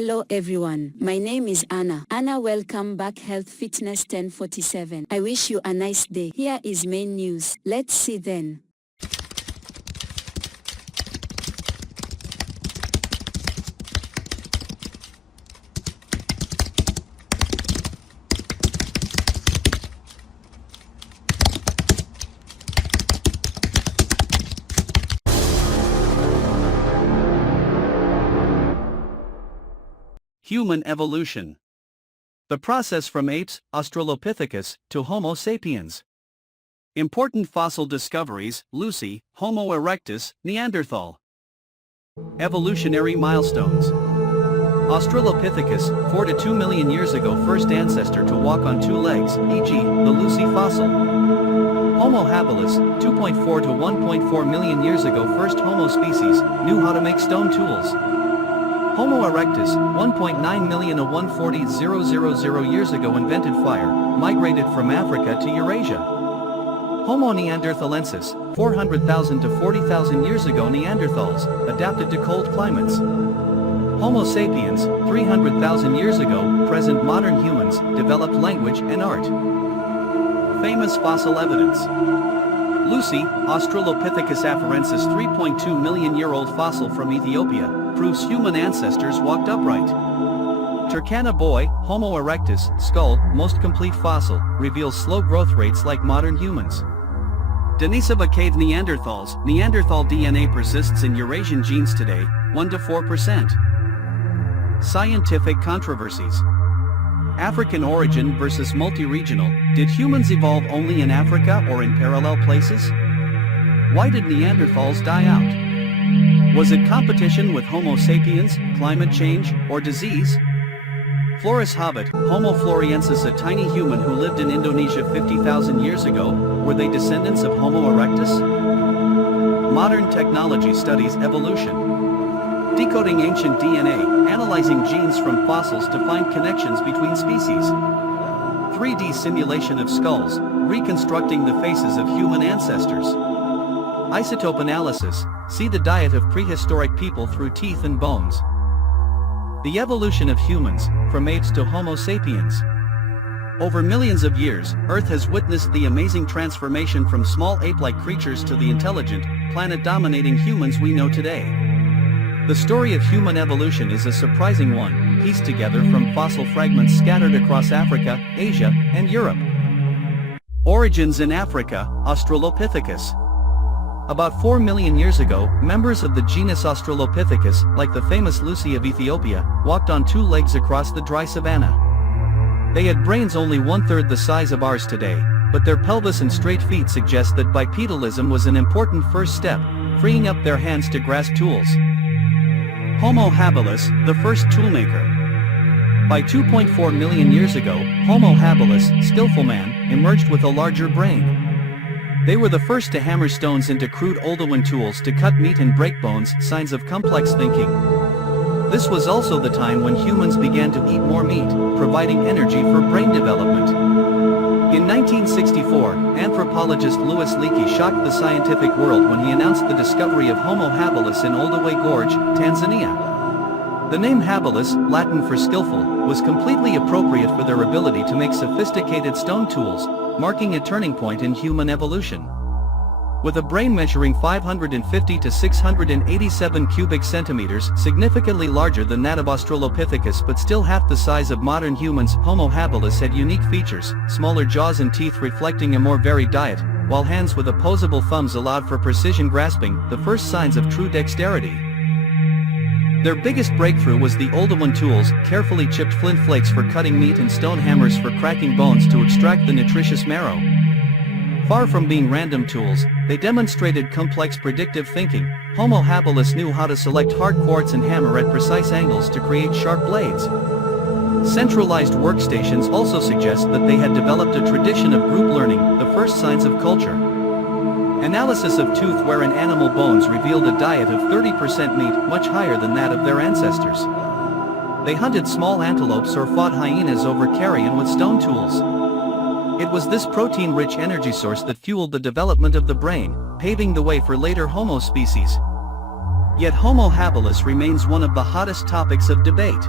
Hello everyone, my name is Anna. Anna, welcome back Health Fitness 1047. I wish you a nice day. Here is main news. Let's see then. Human evolution. The process from apes, Australopithecus, to Homo sapiens. Important fossil discoveries, Lucy, Homo erectus, Neanderthal. Evolutionary milestones. Australopithecus, 4 to 2 million years ago, first ancestor to walk on two legs, e.g., the Lucy fossil. Homo habilis, 2.4 to 1.4 million years ago, first Homo species, knew how to make stone tools. Homo erectus, 1.9 million to 140,000 years ago, invented fire, migrated from Africa to Eurasia. Homo neanderthalensis, 400,000 to 40,000 years ago, Neanderthals, adapted to cold climates. Homo sapiens, 300,000 years ago, present modern humans, developed language and art. Famous fossil evidence. Lucy, Australopithecus afarensis, 3.2 million year old fossil from Ethiopia, proves human ancestors walked upright. Turkana boy, Homo erectus, skull, most complete fossil, reveals slow growth rates like modern humans. Denisova cave Neanderthals, Neanderthal DNA persists in Eurasian genes today, 1 to 4%. Scientific controversies. African origin versus multi-regional, did humans evolve only in Africa or in parallel places? Why did Neanderthals die out? Was it competition with Homo sapiens, climate change, or disease? Flores Hobbit, Homo floresiensis, a tiny human who lived in Indonesia 50,000 years ago, were they descendants of Homo erectus? Modern technology studies evolution. Decoding ancient DNA, analyzing genes from fossils to find connections between species. 3D simulation of skulls, reconstructing the faces of human ancestors. Isotope analysis, see the diet of prehistoric people through teeth and bones. The evolution of humans, from apes to Homo sapiens. Over millions of years, Earth has witnessed the amazing transformation from small ape-like creatures to the intelligent, planet-dominating humans we know today. The story of human evolution is a surprising one, pieced together from fossil fragments scattered across Africa, Asia, and Europe. Origins in Africa, Australopithecus. About 4 million years ago, members of the genus Australopithecus, like the famous Lucy of Ethiopia, walked on two legs across the dry savanna. They had brains only 1/3 the size of ours today, but their pelvis and straight feet suggest that bipedalism was an important first step, freeing up their hands to grasp tools. Homo habilis, the first toolmaker. By 2.4 million years ago, Homo habilis, skillful man, emerged with a larger brain. They were the first to hammer stones into crude Oldowan tools to cut meat and break bones, signs of complex thinking. This was also the time when humans began to eat more meat, providing energy for brain development. In 1964, anthropologist Louis Leakey shocked the scientific world when he announced the discovery of Homo habilis in Olduvai Gorge, Tanzania. The name habilis, Latin for skillful, was completely appropriate for their ability to make sophisticated stone tools, marking a turning point in human evolution. With a brain measuring 550 to 687 cubic centimeters, significantly larger than that of Australopithecus but still half the size of modern humans, Homo habilis had unique features, smaller jaws and teeth reflecting a more varied diet, while hands with opposable thumbs allowed for precision grasping, the first signs of true dexterity. Their biggest breakthrough was the Oldowan tools, carefully chipped flint flakes for cutting meat and stone hammers for cracking bones to extract the nutritious marrow. Far from being random tools, they demonstrated complex predictive thinking. Homo habilis knew how to select hard quartz and hammer at precise angles to create sharp blades. Centralized workstations also suggest that they had developed a tradition of group learning, the first signs of culture. Analysis of tooth wear and animal bones revealed a diet of 30% meat, much higher than that of their ancestors. They hunted small antelopes or fought hyenas over carrion with stone tools. It was this protein-rich energy source that fueled the development of the brain, paving the way for later Homo species. Yet Homo habilis remains one of the hottest topics of debate.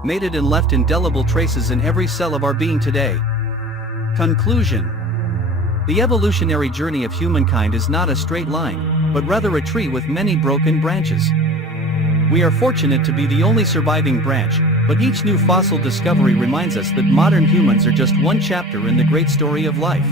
mated and left indelible traces in every cell of our being today. Conclusion. The evolutionary journey of humankind is not a straight line, but rather a tree with many broken branches. We are fortunate to be the only surviving branch, but each new fossil discovery reminds us that modern humans are just one chapter in the great story of life.